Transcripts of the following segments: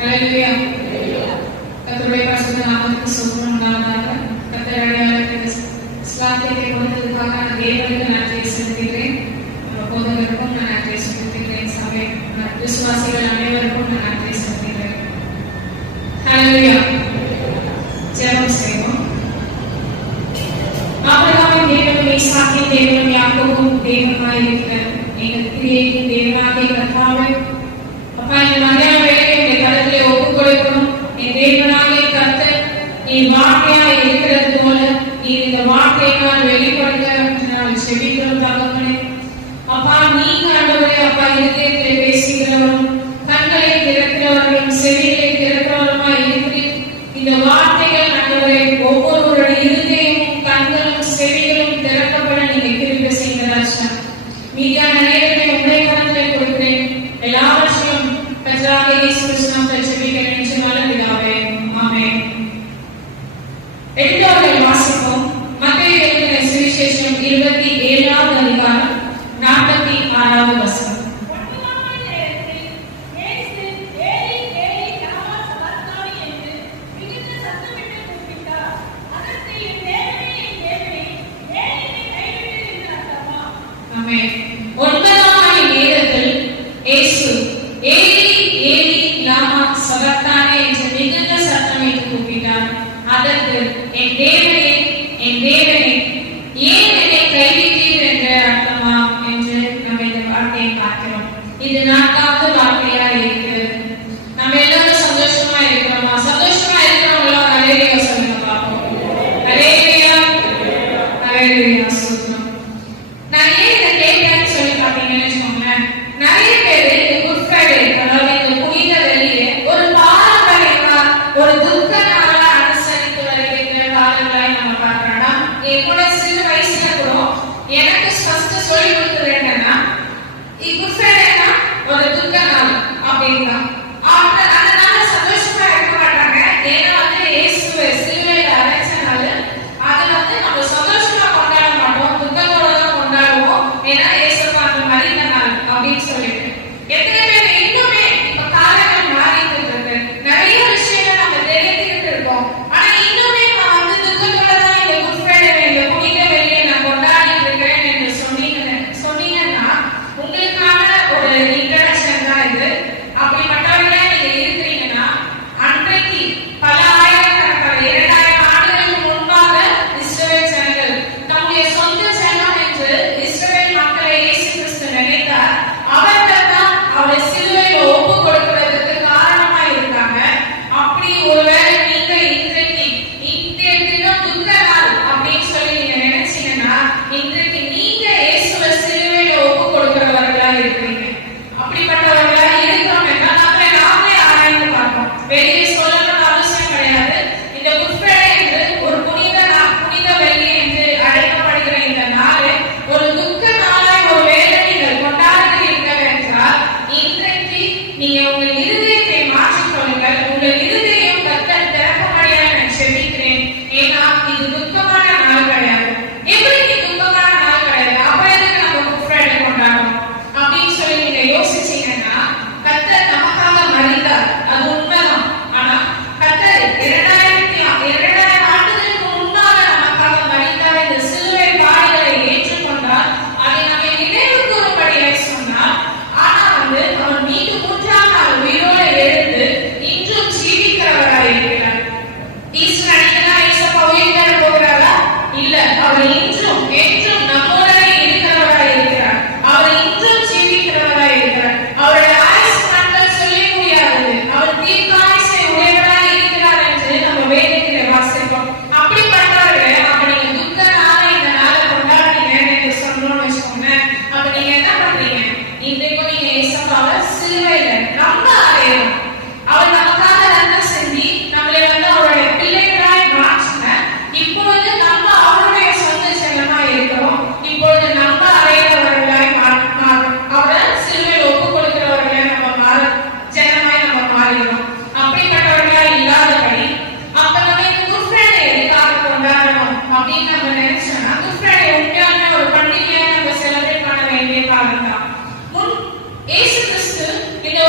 ஹல்லேலூயா. கர்த்தருடைய பரிசுத்த நாமத்துக்கு ஸ்தோத்திரம் உண்டாவதாக. கர்த்தர் அடையாளத்தை இஸ்லாத்தை கொடுத்ததுக்காக நான் தேவனுக்கு நன்றி செலுத்துகிறேன். போதகருக்கும் நான் நன்றி செலுத்துகிறேன். சபை விசுவாசிகள் அனைவருக்கும் நான் நன்றி செலுத்துகிறேன். ஹல்லேலூயா. ஜெபம் செய்வோம். ஆபிரகாமின் தேவனும் ஈசாக்கின் தேவனும் யாக்கோபின் தேவனுமாய் இருக்கிற எங்கள் கிரியையின் தேவனாகிய கர்த்தாவே, அப்பா, இந்த மரியாதை வேலையை கருத்திலே ஒப்புக் கொடுக்கணும். என் தேவனாகிய கர்த்தர் நீர் வார்த்தையாய் இருக்கிறது போல நீர் இந்த வார்த்தையினால் வெளிப்படுத்த நான் செபிக்கிறோம் தகப்பனே. அப்பா, நீங்க ஆண்டவரே அப்பா இருதயத்திலே பேசுகிறவரும் கண்களை திறக்கிறவரும் செவிகளை திறக்கிறவருமாய் இருக்கிறீர். இந்த வார்த்தைகள் ஆண்டவரே ஒவ்வொருவருடைய இருதயமும் கண்களும் செவிகளும் திறக்கப்பட நீங்க கிருபை செய்யுங்க ராஜா. மீதியான நேரத்தை உங்களுடைய கரத்திலே கொடுக்கிறேன். எல்லாவற்றையும் கர்த்தராகிய இயேசு கிறிஸ்துவின் ஜெபிக்கிறேன் என்று நல்ல ஆமென். எட்டாவது வாசிப்போம். மத்தேயு எழுதின சுவிசேஷம் 27வது அதிகாரம் 46வது வசனம். ஒன்பதாம் மணி நேரத்தில் இயேசு ஏலி ஏலி லாமா சபக்தானே என்று மிகுந்த சத்தமிட்டு கூப்பிட்டார். அதற்கு என் தேவனே என் தேவனே ஏன் என்னை கைவிட்டீர் என்று அர்த்தமாம் என்று நம்ம இந்த வார்த்தையை பார்க்கிறோம். இது 4வது வார்த்தையா இருக்கிறது. நம்ம எல்லாரும் சந்தோஷமா இருக்கிறோமா? சந்தோஷமா இருக்கிறவங்களா ஹல்லேலூயா சொல்லுங்க பாப்போம். ஹல்லேலூயா ஹல்லேலூயா சொல்லுங்க. நான் ஏன் இதை கேட்கிறேன்னு சொல்லி பார்த்தீங்கன்னு வச்சுக்கோங்களேன், நிறைய பேர் இந்த குட் ஃப்ரைடே அதாவது இந்த புனித வெள்ளியை ஒரு பாரம்பரியமா ஒரு துக்க நாளா அனுசரித்து வருகின்ற காலங்களாய் நம்ம பார்க்கிறோம். என் கூட சிறு வயசுல கூட எனக்கு ஃபர்ஸ்ட் சொல்லி கொடுத்தது என்னன்னா, குட் ஃப்ரைடேனா ஒரு துக்க நாள் அப்படின்னா அதனால சந்தோஷமா இருக்க மாட்டாங்க. ஏன்னா வந்து இயேசுவை சிலுவையில அரைச்ச நாள். அது வந்து நம்ம சந்தோஷமா கொண்டாட மாட்டோம், துக்கத்தோட தான் கொண்டாடுவோம். ஏன்னா இயேசுவை அந்த மரித்த நாள் அப்படின்னு சொல்லிட்டு எத்தனை பேர் இன்னுமே இப்ப காலங்கள் மாறிட்டு இருக்கு. நிறைய விஷயங்கள் நம்ம தெரிஞ்சுக்கிட்டு இருக்கோம். ஆனா இன்னுமே நான் வந்து துக்கத்தோட தான் இந்த குட் ஃப்ரைடே இந்த புனித வெள்ளியை நான் கொண்டாடிட்டு இருக்கிறேன் என்று சொன்னீங்கன்னா உங்களுக்கான ஒரு இன்ட்ரடக்ஷன் தான் இது. அப்படிப்பட்டவர்களே நீங்க இருக்கிறீங்கன்னா, அன்றைக்கு பல ஆயிரக்கணக்கான 2000 ஆண்டுகளுக்கு முன்பாக இஸ்ரவேல் ஜனங்கள் தம்முடைய சொந்த ஜனம் என்று இஸ்ரவேல் மக்களை இயேசு கிறிஸ்து நினைத்தார். அவர்கள் தான் அவரை சிலுவையில் ஒப்பு கொடுக்கிறதுக்கு காரணமா இருக்காங்க. அப்படி ஒருவேளை நீங்க இன்றைக்கு இன்றைய தினம் துக்க நாள் அப்படின்னு சொல்லி நீங்க நினைச்சீங்கன்னா, இன்றைக்கு நீங்க இயேசுவை சிலுவையில் ஒப்பு கொடுக்கிறவர்களா இருக்கிறீங்க. அப்படிப்பட்டவர்களா இருக்கிறோம் என்றால் நம்மளை நாமே ஆராய்ந்து பார்ப்போம். வெளியே சொல்லணும்னு அவசியம் கிடையாது. இந்த குட் ஃப்ரைடே என்று ஒரு புனித வெள்ளி என்று அழைக்கப்படுகிற இந்த நாளை ஒரு துக்க நாளாய் ஒரு வேளை நீங்கள் கொண்டாடுகிறீர்கள் என்றால், இன்றைக்கு நீங்க உங்கள் இருதயத்தை மாற்றிக்கொள்ளுங்கள். உங்கள் இருதயம் கர்த்தர் திறக்கும்படியாக நான் செபிக்கிறேன். ஏன்னா இது துக்கமான நாள் கிடையாது. எப்படி இது துக்கமான நாள் கிடையாது, அப்ப எதுக்கு நம்ம குட் ஃப்ரைடே கொண்டாடணும் அப்படின்னு சொல்லி நீங்க யோசிச்சீங்கன்னா, கர்த்தர் நமக்காக மரித்தார், அது உண்மைதான். ஆனா கர்த்தர் 2000 ஆண்டுகளுக்கு முன்னாக நமக்காக மரித்தார். இந்த சிலுவை பாடுகளை ஏற்றுக்கொண்டால் அதை நம்ம நினைவு கூறும்படியாய் சொன்னார். ஆனா வந்து அவர் மீண்டும் 3ஆம் நாள் உயிரோடு எழுந்து இன்றும் ஜீவிக்கிறவராய் இருக்கிறார். ஈஸ்வரன் அன்னைக்குதான் இயேசப்பா உயிர் தர போகிறாரா? இல்ல, அவர் இன்றும் என்றும் நம்மோடவே இருக்கிறவராய் இருக்கிறார். அவர் இன்றும் ஜீவிக்கிறவராய் இருக்கிறார். அவருடைய ஆயுசு நாட்கள் சொல்லி முடியாது. அவர் தீர்க்காயுசை உடையவராய் இருக்கிறார் என்று நம்ம வேதத்திலே வாசிப்போம். அப்படிப்பட்டவர்கள் அப்ப நீங்க துக்க நாளை இந்த நாளை கொண்டாடுறீங்க என்று சொன்னோம்னு வச்சுக்கோங்க. அப்ப நீங்க என்ன பண்றீங்க? இன்றைக்கும் நீங்க இயேசுவை சிலுவையில நம்ம அறையணும். அவர் நமக்காக ரத்தம் சிந்தி நம்மளை வந்து அவருடைய பிள்ளைகளாய் மாற்றின. இப்பொழுது நம்ம அவருடைய சொந்த செல்லமா இருக்கிறோம். இப்பொழுது நம்ம அறையவர்களாய் அவரை சிலுவையில் ஒப்பு கொடுக்கிறவர்களை நம்ம ஜனமாய் நம்ம மாறிடுறோம். அப்படிப்பட்டவர்களாய் இல்லாதபடி அப்ப நம்ம இந்த குட் ஃப்ரைடே எதுக்காக கொண்டாடணும் அப்படின்னு நம்ம நினைச்சோம்னா, குட் ஃப்ரைடே உண்மையான ஒரு பண்டிகையா நம்ம செலிப்ரேட் பண்ண வேண்டிய காலம் தான். இயேசு கிறிஸ்து இந்த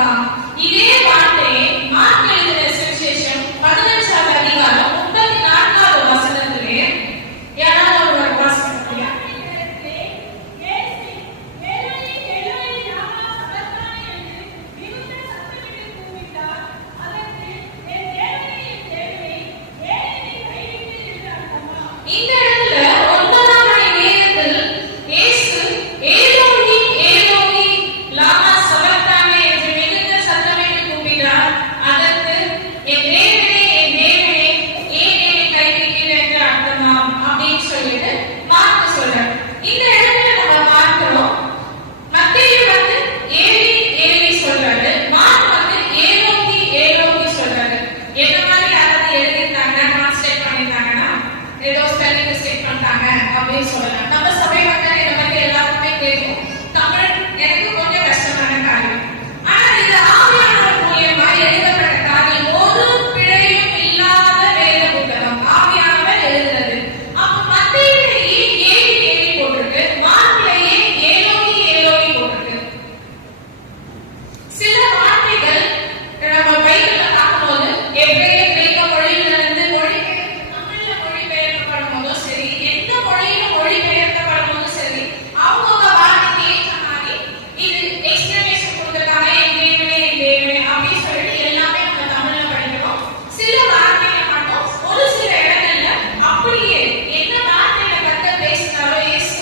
அர்த்தமாம். இதே வார்த்தையை மார்க் எழுதின சுவிசேஷம் 15வது அதிகாரம் 34வது வசனத்திலே யாராவது ஒருவர் வாசிக்க முடியும்? இந்த இடத்துல 9ஆம் மணி நேரத்தில் இயேசு ஏலோஹி ஏலோஹி லாமா சபக்தானி என்று மிகுந்த சத்தமிட்டு கூப்பிட்டார். அதற்கு என் தேவனே ஏன் என்னை கைவிட்டீர் என்று அர்த்தமாம் அப்படின்னு சொல்லிட்டு மார்க் சொல்றார். இந்த இடத்துல நம்ம பார்க்கிறோம், மத்தேயு வந்து ஏலி ஏலி சொல்றாரு, மார்க் வந்து ஏலோஹி ஏலோஹி சொல்றாரு. என்ன மாதிரி யாராவது எழுதிட்டாங்க, டிரான்ஸ்லேட் பண்ணிட்டாங்கன்னா ஏதோ ஸ்பெல்லிங் மிஸ்டேக் பண்ணிட்டாங்க அப்படின்னு சொல்லலாம். நம்ம சபை வந்து இதை பத்தி எல்லாருக்குமே தெரியும். தமிழ் எனக்கு கொஞ்சம் கஷ்டமான காரியம். ஆனா இது ஆவியானவர் மூலியமா எழுதப்பட்ட காரியம், ஒரு பிழையும் இல்லாத வேத புத்தகம், ஆவியானவர் எழுதுறது. அப்ப மத்தேயுவிலேயே ஏலி ஏலி போட்டிருக்கு, மார்க்லயே ஏலோஹி ஏலோஹி போட்டிருக்கு. சில வார்த்தைகள் நம்ம பைபிள்ல பார்க்கும்போது எபிரேய கிரேக்க மொழியிலிருந்து தமிழ்ல மொழிபெயர்க்கப்படும் போதும் சரி, எந்த மொழியில மொழிபெயர்க்கப்படும் போதும் சரி, அவங்கவுங்க வார்த்தைக்கு ஏற்ற மாதிரி இது எக்ஸ்பிளனேஷன் கொடுத்துருக்காங்க. என் தேவனே அப்படின்னு சொல்லிட்டு எல்லாமே நம்ம தமிழ்ல படிக்கிறோம். சில வார்த்தைகளை மட்டும் ஒரு சில இடங்கள்ல அப்படியே என்ன வார்த்தையில கர்த்தர் பேசினாலும், இயேசு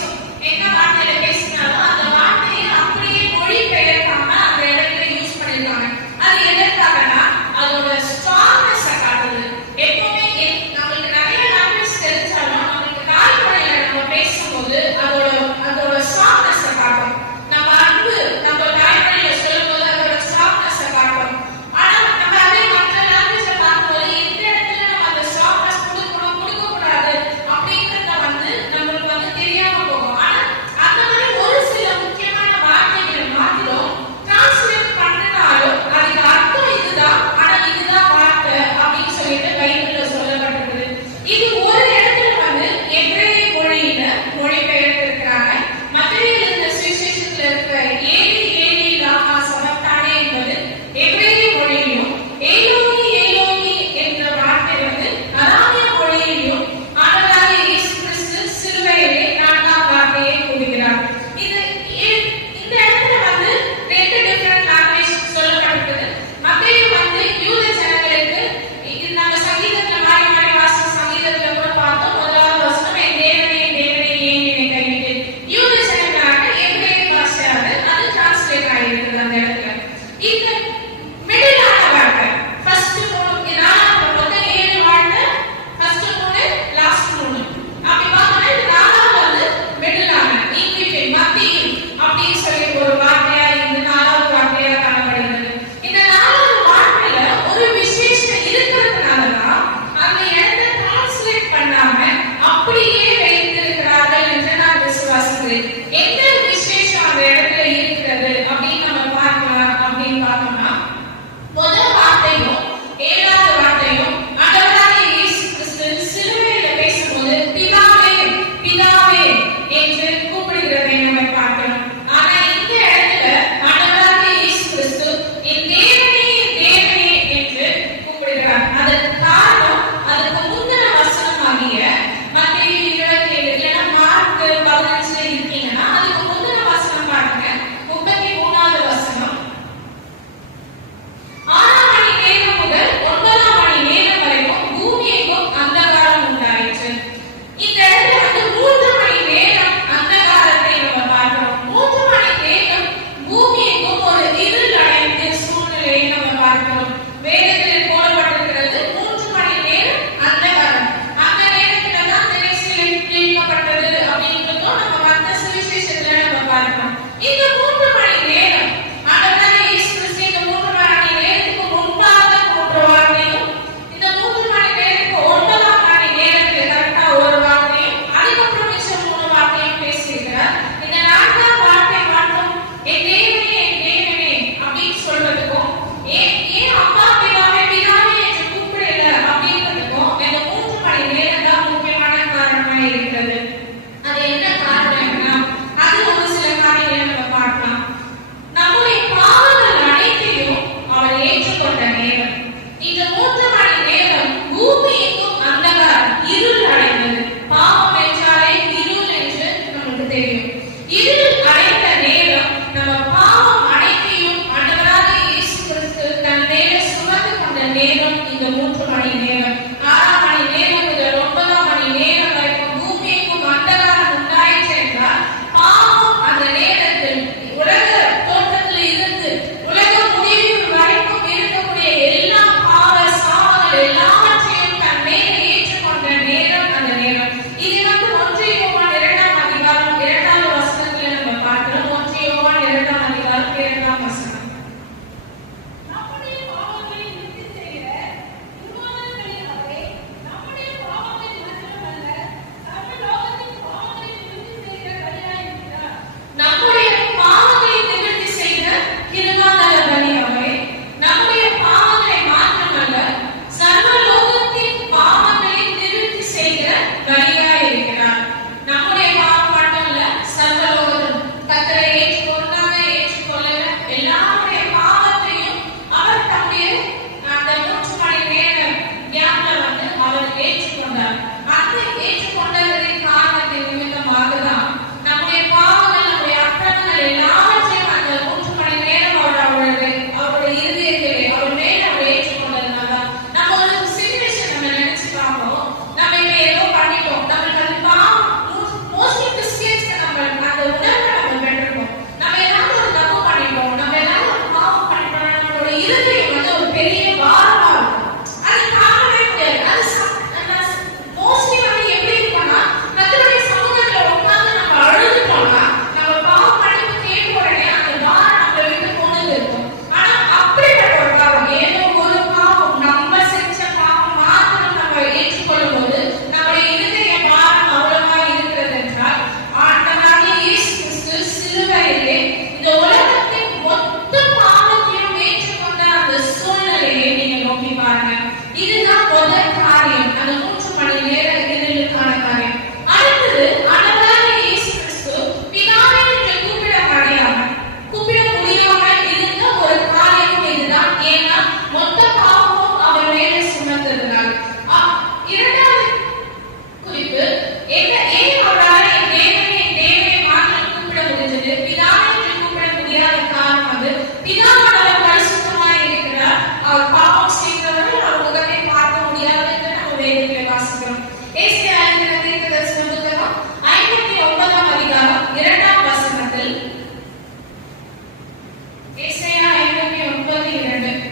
என்ன வார்த்தையில பேசினாலும் அந்த வார்த்தையை அப்படியே மொழிபெயர்க்காம அந்த இடத்துல யூஸ் பண்ணிருக்காங்க. அது எதற்காகனா அதோட ஸ்ட்ராங்னஸ் காட்டுது. எப்பவுமே நம்மளுக்கு நிறைய லாங்குவேஜ் தெரிஞ்சாலும் நம்மளுக்கு தாய்மொழியில நம்ம பேசும்போது அதோட ஸ்ட்ராங்னஸ் காட்டும். நம்ம அன்பு நம்ம தாய்மொழியில சொல்லும்போது அதோட ஸ்ட்ராங்னஸ் காட்டும். ஆனா நம்ம அதே மற்ற லாங்குவேஜ்ல பார்க்கும்போது எந்த இடத்துல நம்ம அந்த ஸ்ட்ராங்னஸ் கொடுக்க கூடாது அப்படிங்கறத வந்து நம்மளுக்கு வந்து தெரியாம போகும். ஆனா அந்த மாதிரி ஒரு சில முக்கியமான வார்த்தைகளை மாத்திரம் டிரான்ஸ்லேட் பண்ணினாலும் அதுக்கு அர்த்தம் இதுதான், ஆனா இதுதான் வார்த்தை அப்படின்னு சொல்லிட்டு பைபிள்ல சொல்லப்பட்டிருக்குது. இது ஒரு இடத்துல வந்து எபிரேய மொழியில மொழிபெயர்த்திருக்கிறாங்க. மத்தேயு எழுதின சுவிசேஷத்துல இருக்கிற ஏலி ஏலி லாமா சபக்தானி என்பது எபிரேய மொழியிலும், ஏலோஹி ஏலோஹி என்ற வார்த்தை வந்து அராமிய மொழியிலும் ஆண்டவராகிய இயேசு கிறிஸ்து சிலுவையிலே 4ஆம் வார்த்தையை கூறுகிறார். இந்த இடத்துல வந்து ரெண்டு டிஃபரண்ட் லாங்குவேஜ் சொல்லப்பட்டிருக்குது. மத்தேயு வந்து யூத ஜனங்களுக்கு, இது நாங்க சங்கீதத்துல மாறி மாறி வாசிச்ச சங்கீதத்துல கூட பார்த்தோம். முதலாவது வசனம் என் தேவனே ஏன் என்னை கைவிட்டீர். யூத ஜனங்களாக எபிரேய பாஷையால அது டிரான்ஸ்லேட் ஆகியிருக்குது அந்த இடத்துல. இந்த மிடிலான வார்த்தை ஃபர்ஸ்ட் 3 மொத்தம் 7 வார்த்தை, ஃபர்ஸ்ட் 3 லாஸ்ட் 3 அப்படி பார்த்தோம்னா இது 4வது வந்து மிடிலான இன்பிட்வீன் மத்தியில் அப்படின்னு சொல்லி ஒரு வார்த்தையா இந்த 4வது வார்த்தையா காணப்படுகிறது. இந்த 4வது வார்த்தையில ஒரு விசேஷம் இருக்கிறதுனாலதான் அந்த இடத்தை டிரான்ஸ்லேட் பண்ணாம அப்படியே வைத்திருக்கிறார்கள் என்று நான் விசுவாசிக்கிறேன். எந்த விசேஷம் அந்த இடத்துல இருக்கிறது அப்படின்னு நம்ம பார்க்கலாம் அப்படின்னு பார்த்தோம்னா இந்த 3 மணி நேரம், 6 மணி நேரம் முதல் 9 மணி நேரம் வரைக்கும் பூமிக்கும் அந்தகாரம் உண்டாயிற்று என்றால் பாவம் அந்த நேரத்தில் உலக தோற்றத்தில் இருந்து உலக முடிவு வரைக்கும் இருக்கக்கூடிய எல்லா பாவ சாபங்கள் எல்லாவற்றையும் தன் மேலே ஏற்றுக்கொண்ட நேரம் அந்த நேரம். இது வந்து 1 யோவான் 2ஆம் அதிகாரம் 2வது வசனத்துல நம்ம பார்க்கிறோம். 1 யோவான் 2ஆம் அதிகாரம் 2ஆம் வசனம். நம்முடைய பாவங்களை நிவர்த்தி செய்த கிருபாதார பலியாகவே, நம்முடைய பாவங்களை மாற்றமல்ல சர்வலோகத்தின் பாவங்களை நிவர்த்தி செய்கிற பலியாய் இருக்கிறார். நம்முடைய பாவம் மட்டும் இல்ல, சர்வலோகம் கர்த்தரை ஏற்றுக்கொண்டாங்க ஏற்றுக்கொள்ளல எல்லாருடைய பாவத்தையும் அவர் தம்முடைய அந்த 3 மணி நேர தியானத்துல வந்து அவர் ஏற்றுக்கொண்டார். அந்த ஏற்றுக்கொண்டதன் காரணத்தின் நிமித்தமாக தான் நம்முடைய பாவங்கள் நம்முடைய அக்கிரமங்கள் எல்லாவற்றையும் அந்த 3 மணி நேரம் அவருடைய இருதயத்திலே அவர் மேல அவர் ஏற்றுக்கொண்டதுனால நம்ம ஒரு சிச்சுவேஷன் நம்ம நினைச்சு பார்ப்போம். நம்ம இப்ப ஏதோ பண்ணிட்டோம், நம்மளுக்கு அது பாவம். மோஸ்ட்லி கிறிஸ்டியன்ஸ் நம்ம அந்த உணர்வை நம்ம பெற்றிருக்கோம். நம்ம ஏதாவது ஒரு தப்பு பண்ணிட்டோம், நம்ம ஏதாவது ஒரு பாவம் பண்ணிட்டோம், நம்மளோட இருதயம் வந்து ஒரு பெரிய பாரமா இருக்கும். அது தாங்கவே முடியாது. அது மோஸ்ட்லி வந்து எப்படி இருக்கும்னா கர்த்தருடைய சமூகத்துல உட்கார்ந்து நம்ம அழுதுட்டோம்னா நம்ம பாவம் மன்னிப்பு கேட்ட உடனே அந்த பாரம் நம்மளை விட்டு போனது இருக்கும். ஆனா அப்படிப்பட்ட ஒரு பாவம், ஏதோ ஒரு பாவம் நம்ம செஞ்ச பாவம் மாத்திரம் நம்ம ஏற்றுக்கொள்ளும் போது நம்முடைய இருதய பாரம் அவ்வளவா இருக்கிறது என்றால் ஆண்டவராகிய இயேசு கிறிஸ்து சிலுவையிலே இந்த உலகத்தின் மொத்த பாவத்தையும் ஏற்றுக்கொண்ட அந்த சூழ்நிலையை நீங்க நோக்கி பாருங்க. இதுதான் முதல் காரியம், அந்த 3 மணி நேர இதழுக்கான காரியம். அடுத்தது ஆண்டவராகிய இயேசு கிறிஸ்து பிதாவே என்று கூப்பிட முடியாம இருந்த ஒரு காரியம் இதுதான். ஏன்னா மொத்த பாவமும் அவர் மேலே சுமந்ததுனால். இரண்டாவது குறிப்பு ஏன் அவரால் என் தேவனை மாத்திரம் கூப்பிட முடிஞ்சது, பிதாவே என்று கூப்பிட முடியாத காரணம் அது பிதாவானவர் பரிசுத்தமாய் இருக்கிறார், அவர் பாவம் செய்தவர், அவர் முகத்தை பார்க்க முடியாது என்று நம்ம வேதத்தில் வாசிக்கிறோம். ஏசாயா தீர்க்கதரிசன புத்தகம் 59ஆம் அதிகாரம் 2ஆம் வசனத்தில் ஏசாயா 59:2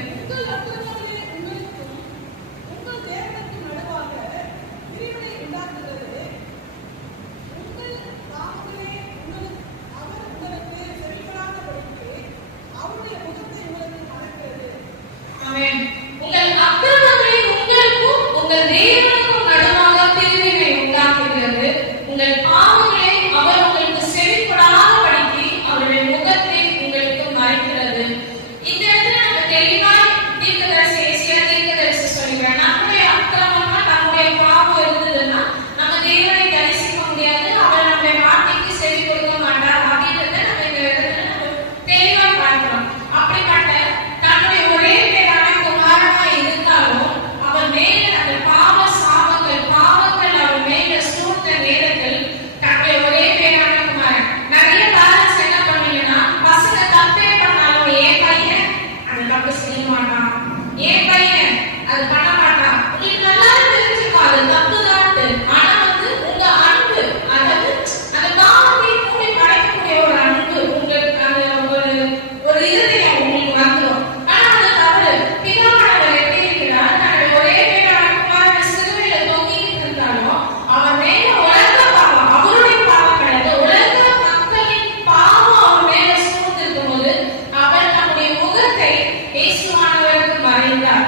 உங்கள் அக்கிரமங்களே உங்களுக்கும் உங்கள் தேவனுக்கும் நடுவாக பிரிவினை உண்டாக்குகிறது. உங்கள் பாவங்களே அவர் உங்களுக்கு செவிப்படாதபடிக்கு அவருடைய முகத்தை உங்களுக்கு மறைக்கிறது. ஆமென். உங்கள் அக்கிரமங்களை உங்களுக்கும் உங்கள் தேவனுக்கும் நடுவாக பிரிவினை உண்டாக்குகிறது. உங்கள் பாவங்களை அவர் உங்களுக்கு செவிப்படாதபடிக்கு அவருடைய முகத்தை உங்களுக்கு மறைக்கிறது. இந்த இடத்துல நம்ம தெளிவாய் தீர்க்கதரிசி ஏசாயா தீர்க்கதரிசி சொல்கிறார், நம்முடைய அக்கிரமமா நம்முடைய பாவம் இருந்ததுன்னா நம்ம தேவனை தரிசிக்க முடியாது, அவர் நம்முடைய வார்த்தைக்கு செவி கொடுக்க மாட்டார் அப்படின்றத நம்ம இந்த இடத்துல நம்ம தெளிவாய் பார்க்கிறோம். அப்படிப்பட்ட தன்னுடைய ஒரே பேரான குமாரனா இருந்தாலும் அவர் மேல அந்த பாவங்கள் அவர் மேல சூழ்ந்த நேரத்தில் தன்னுடைய ஒரே பேரான குமாரன். நிறைய பேரண்ட்ஸ் என்ன பண்ணுவீங்கன்னா, பசங்க தப்பே பண்ணாலும் என் பையன் அந்த தப்பு செய்ய மாட்டான், என் பையன் அது பண்ண மாட்டான், உங்களுக்கு நல்லா தெரிஞ்சுக்கோ அது தப்புதான். ஆனா வந்து உங்க அன்பு, அதாவது அந்த பாவத்தை மூடி மறைக்கக்கூடிய ஒரு அன்பு உங்களுக்கு அந்த ஒரு இருதயம் உங்களுக்கு வந்துடும். ஆனா அது தவறு. பிதாவானவர் எப்படி இருக்கிறார், தன்னுடைய ஒரே பேரான குமாரன் சிலுவையில தொங்கிட்டு இருந்தாலும் அவர் மேல உலக பாவம், அவருடைய பாவம் கிடையாது, உலக மக்களின் பாவம் அவர் மேல சூழ்ந்திருக்கும் போது அவர் தன்னுடைய முகத்தை இயேசுவானவருக்கு மறைந்தார்.